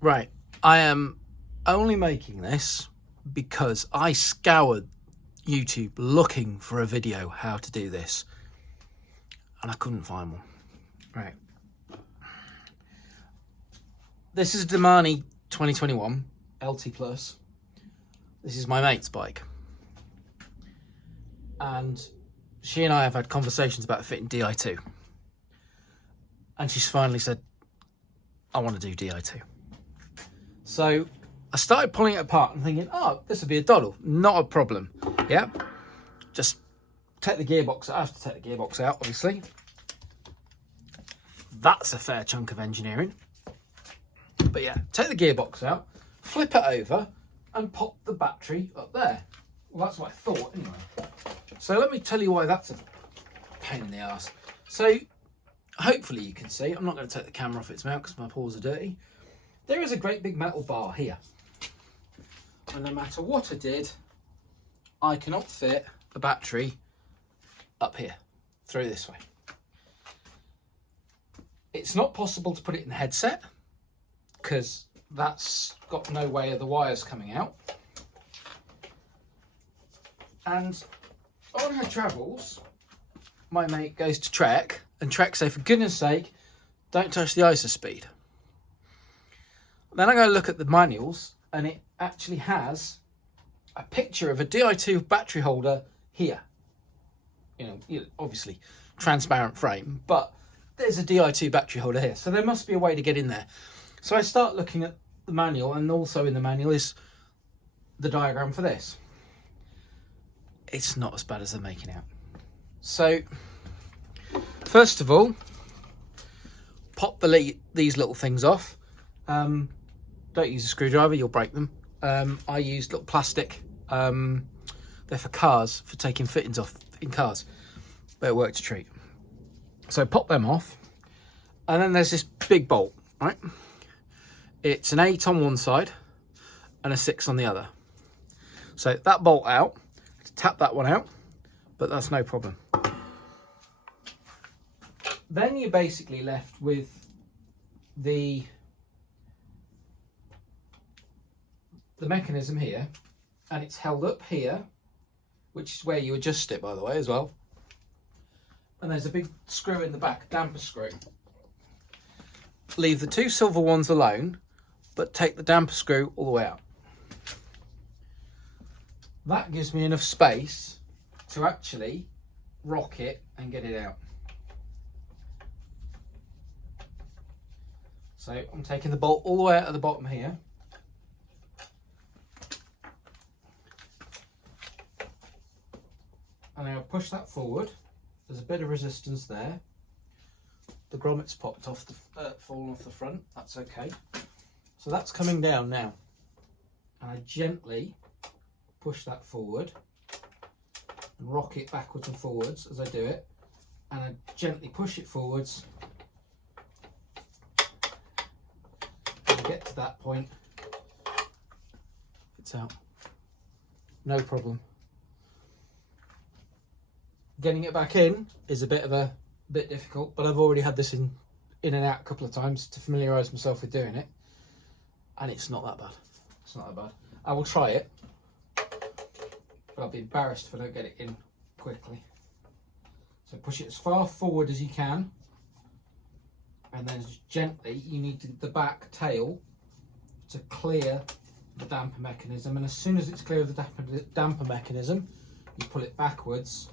Right, I am only making this because I scoured YouTube looking for a video how to do this and I couldn't find one. Right, this is Domane 2021 LT Plus. This is my mate's bike, and she and I have had conversations about fitting Di2, and she's finally said, I want to do Di2. So I started pulling it apart and thinking, oh, this would be a doddle, not a problem. Yeah, just take the gearbox out. I have to take the gearbox out, obviously. That's a fair chunk of engineering. But yeah, take the gearbox out, flip it over, and pop the battery up there. Well, that's what I thought anyway. So let me tell you why that's a pain in the ass. So hopefully you can see, I'm not going to take the camera off its mount because my paws are dirty. There is a great big metal bar here. And no matter what I did, I cannot fit the battery up here, through this way. It's not possible to put it in the headset because that's got no way of the wires coming out. And on her travels, my mate goes to Trek, and Trek say, for goodness sake, don't touch the Isospeed. Then I go look at the manuals, and it actually has a picture of a Di2 battery holder here. You know, obviously transparent frame, but there's a Di2 battery holder here. So there must be a way to get in there. So I start looking at the manual, and also in the manual is the diagram for this. It's not as bad as they're making out. So first of all, pop these little things off. Don't use a screwdriver, you'll break them. I used little plastic, they're for cars, for taking fittings off in cars, but it worked a treat. So pop them off, and then there's this big bolt, right? It's an 8 on one side and a 6 on the other. So that bolt out, tap that one out, but that's no problem. Then you're basically left with the mechanism here, and it's held up here, which is where you adjust it, by the way, as well. And there's a big screw in the back, a damper screw. Leave the 2 silver ones alone, but take the damper screw all the way out. That gives me enough space to actually rock it and get it out. So I'm taking the bolt all the way out of the bottom here. And I'll push that forward. There's a bit of resistance there. The grommet's popped off, fallen off the front. That's okay. So that's coming down now. And I gently push that forward and rock it backwards and forwards as I do it. And I gently push it forwards. And I get to that point, it's out. No problem. Getting it back in is a bit difficult, but I've already had this in and out a couple of times to familiarise myself with doing it, and it's not that bad. It's not that bad. I will try it, but I'll be embarrassed if I don't get it in quickly. So push it as far forward as you can, and then gently, you need the back tail to clear the damper mechanism, and as soon as it's clear of the damper mechanism, you pull it backwards.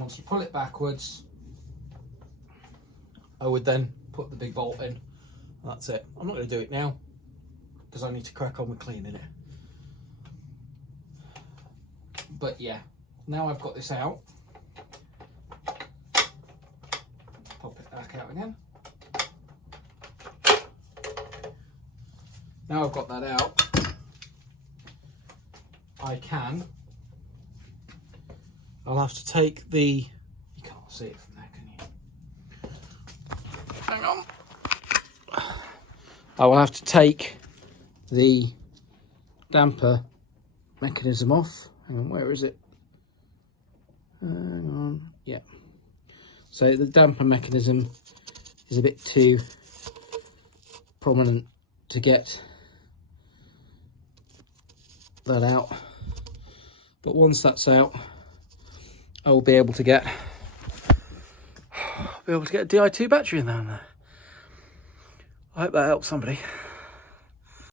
Once you pull it backwards, I would then put the big bolt in. That's it. I'm not going to do it now because I need to crack on with cleaning it. But yeah, now I've got this out. Pop it back out again. Now I've got that out, I'll have to take the, you can't see it from there, can you? Hang on. I will have to take the damper mechanism off. Hang on, where is it? Hang on, yeah. So the damper mechanism is a bit too prominent to get that out, but once that's out, I will be able to get a Di2 battery in there. I hope that helps somebody.